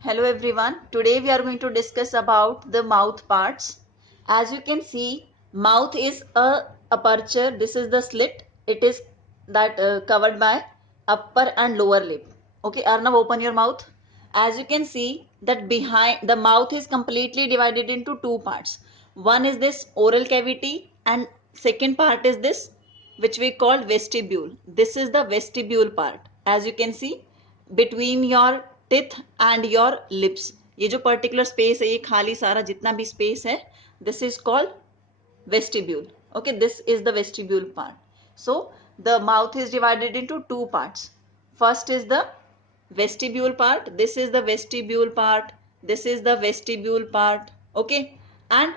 Hello everyone. Today we are going to discuss about the mouth parts. As you can see, mouth is a aperture. This is the slit. It is that covered by upper and lower lip. Okay, Arnav, open your mouth. As you can see that behind the mouth is completely divided into two parts. One is this oral cavity and second part is this which we call vestibule. This is the vestibule part. As you can see between your teeth and your lips, ये जो particular space है, ये खाली सारा जितना भी space है, this is called vestibule. Okay, this is the vestibule part. So the mouth is divided into two parts. First is the vestibule part. This is the vestibule part. This is the vestibule part. Okay, and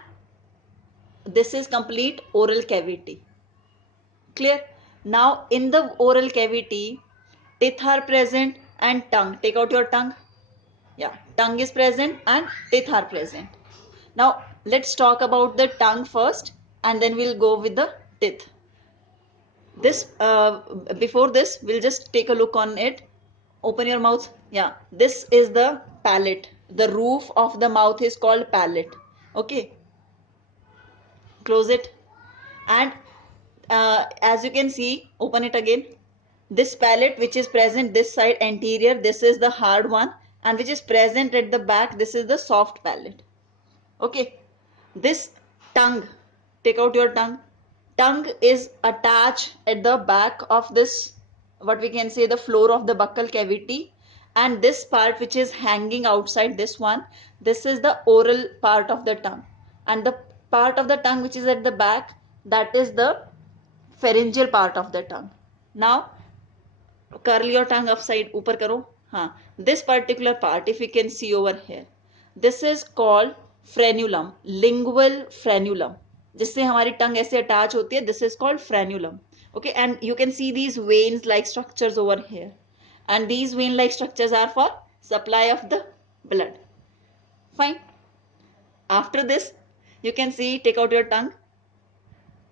this is complete oral cavity. Clear? Now in the oral cavity, teeth are present and tongue. Take out your tongue. Yeah, tongue is present and teeth are present. Now let's talk about the tongue first and then we'll go with the teeth. This before this we'll just take a look on it. Open your mouth. Yeah, this is the palate. The roof of the mouth is called palate. Okay, close it. And as you can see, open it again. This palate which is present this side anterior, this is the hard one, and which is present at the back, this is the soft palate. Okay, this tongue, take out your tongue. Tongue is attached at the back of this, what we can say, the floor of the buccal cavity, and this part which is hanging outside, this one, this is the oral part of the tongue, and the part of the tongue which is at the back, that is the pharyngeal part of the tongue. Now curl your tongue upside, ऊपर करो. हाँ, this particular part, if you can see over here, this is called frenulum, lingual frenulum. जिससे हमारी tongue ऐसे attach होती है, this is called frenulum. Okay, and you can see these veins like structures over here, and these vein like structures are for supply of the blood. Fine. After this, you can see, take out your tongue.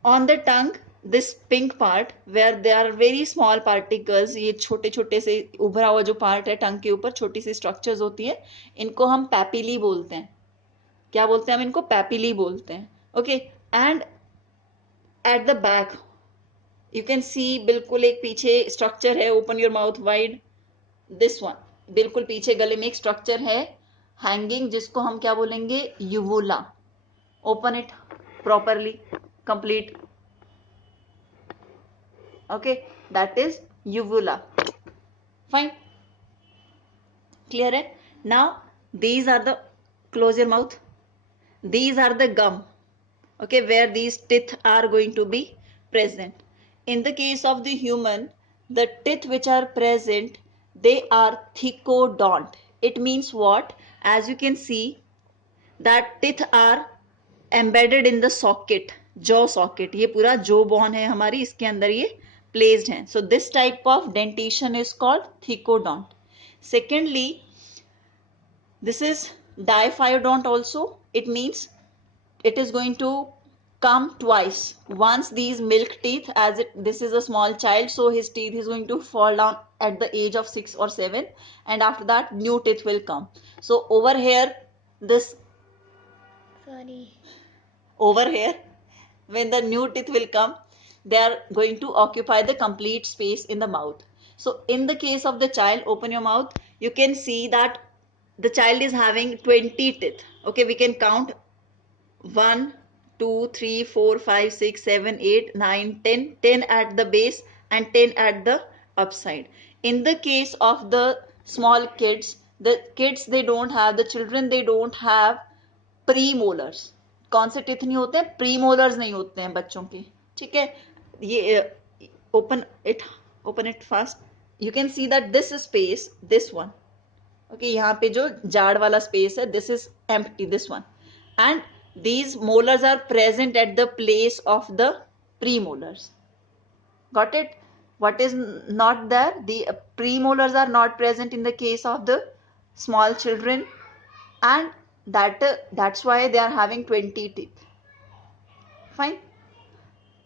On the tongue, this pink part where there are very small particles, ये छोटे छोटे से उभरा हुआ जो part है टंग के ऊपर, छोटी सी स्ट्रक्चर्स होती है, इनको हम पैपिली बोलते हैं. क्या बोलते हैं हम इनको? पैपिली बोलते हैं. Okay, and at the back you can see, बिल्कुल एक पीछे स्ट्रक्चर है. Open your mouth wide. This one, बिल्कुल पीछे गले में एक स्ट्रक्चर है हैंगिंग, जिसको हम क्या बोलेंगे? Uvula. Open it properly, complete. Okay, that is uvula. Fine, clear it. Now these are the, close your mouth, these are the gum. Okay, where these teeth are going to be present. In the case of the human, the teeth which are present, they are thecodont. It means what? As you can see, that teeth are embedded in the socket, jaw socket. ये पूरा jaw bone है हमारी, इसके अंदर ये placed हैं. So this type of dentition is called thecodont. Secondly, this is diphyodont also. It means it is going to come twice. Once these milk teeth, as this is a small child, so his teeth is going to fall down at the age of 6 or 7, and after that new teeth will come. So over here, this, sorry, over here, when the new teeth will come, they are going to occupy the complete space in the mouth. So in the case of the child, open your mouth, you can see that the child is having 20 teeth. Okay, we can count 1 2 3 4 5 6 7 8 9 10, 10 at the base and 10 at the upside. In the case of the small kids, the kids, they don't have, the children, they don't have premolars. कौन से teeth नहीं होते हैं? Premolars नहीं होते हैं बच्चों के. ठीक है, ये open it fast. You can see that this space, this one, okay, यहाँ पे जो जाड़ वाला स्पेस है, this is empty, this one, and these molars are present at the place of the premolars. Got it? What is not there? The premolars are not present in the case of the small children, and that's why they are having 20 teeth. Fine.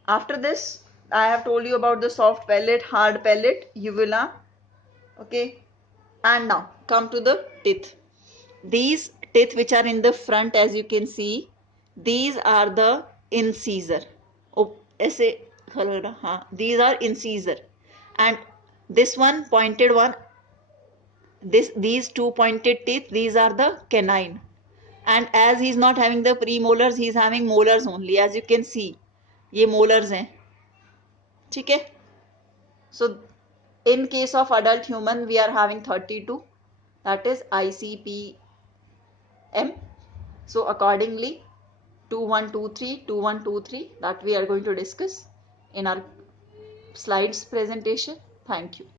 After this, I have told you about the soft palate, hard palate, uvula. Okay, and now come to the teeth. these teeth which are in the front, as you can see, these are the incisor. Oh, ऐसे हाँ, these are incisor, and this one pointed one, these two pointed teeth, these are the canine. And as he is not having the premolars, he is having molars only. As you can see, ये molars हैं. ठीक है. So in case of adult human, we are having 32, that is ICPM. So accordingly, 2123 that we are going to discuss in our slides presentation. Thank you.